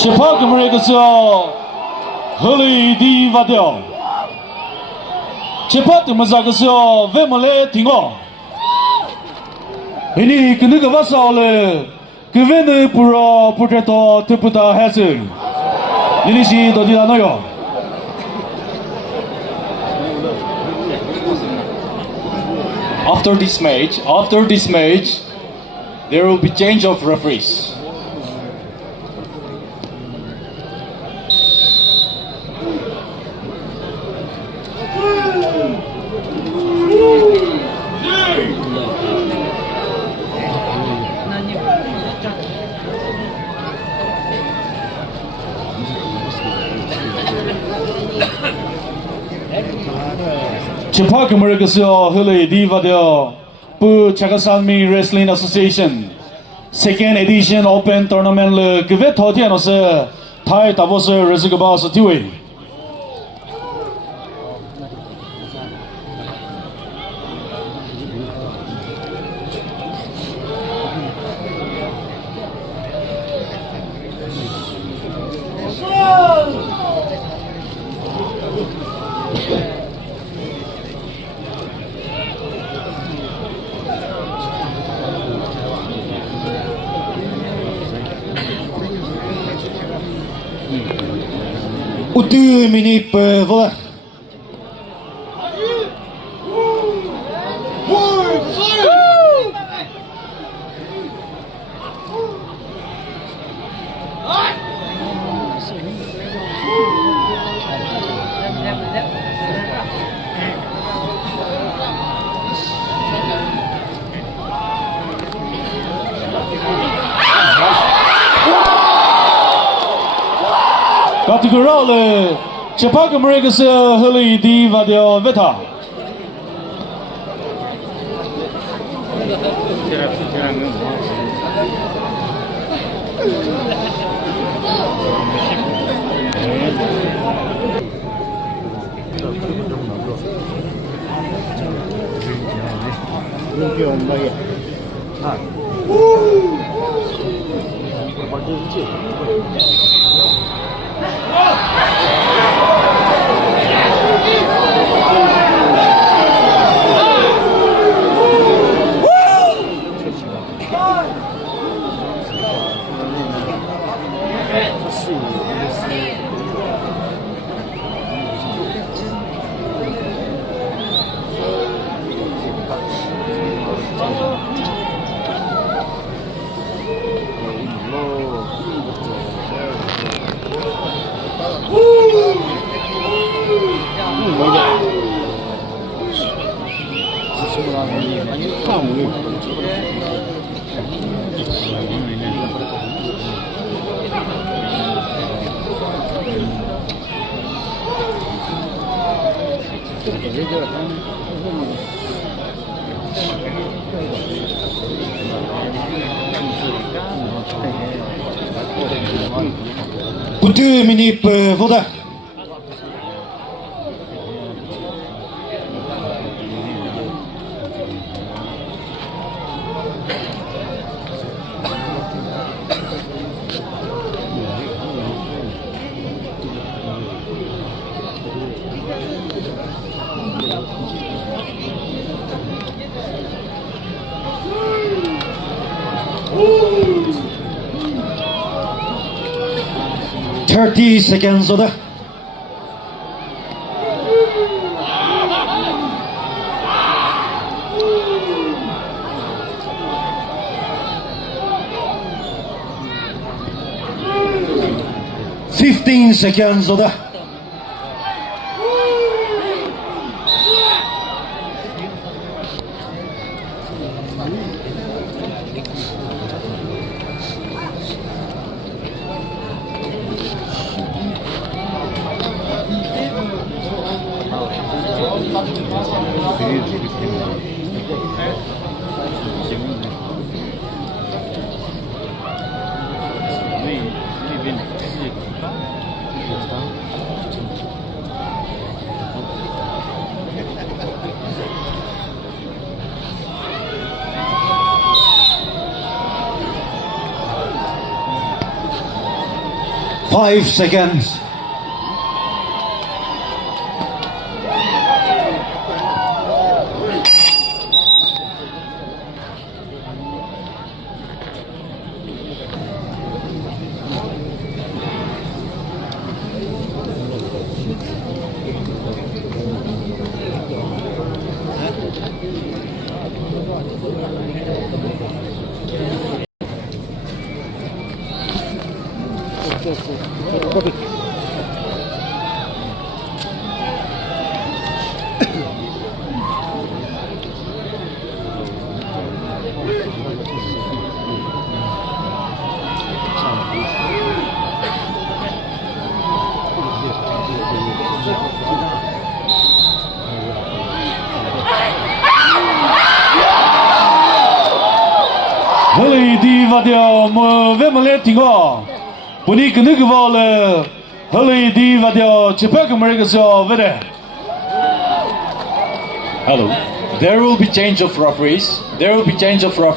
제파금을에게서 흘리디 와대요. 제파금을자게서 왜말에 팅어. 이니 그누가 와서래 그वे는 불어 포트레토 트부다 해스. 이니시 더디다노요. After this match, there will be change of referees. 제파금을에게서 흘리디 와대요. 부 차가산미 레슬링 어소시에이션 second edition open tournament 그외 더디아노스 타이 다보스 레즈그바스 티웨이 Deux minutes voilà. 가트그라레 제파금을에게서 흘리디 와대요. 베타 Deux minutes voilà. Thirty seconds of 15 seconds of the 5 seconds. Hỡi đi vào điều mà về mà lên tiếng gọi bữa nay cứ nước vào là hỡi đi vào điều chỉ phải cái mấy cái giờ về đây. Hello. There will be change of referees. There will be change of referees.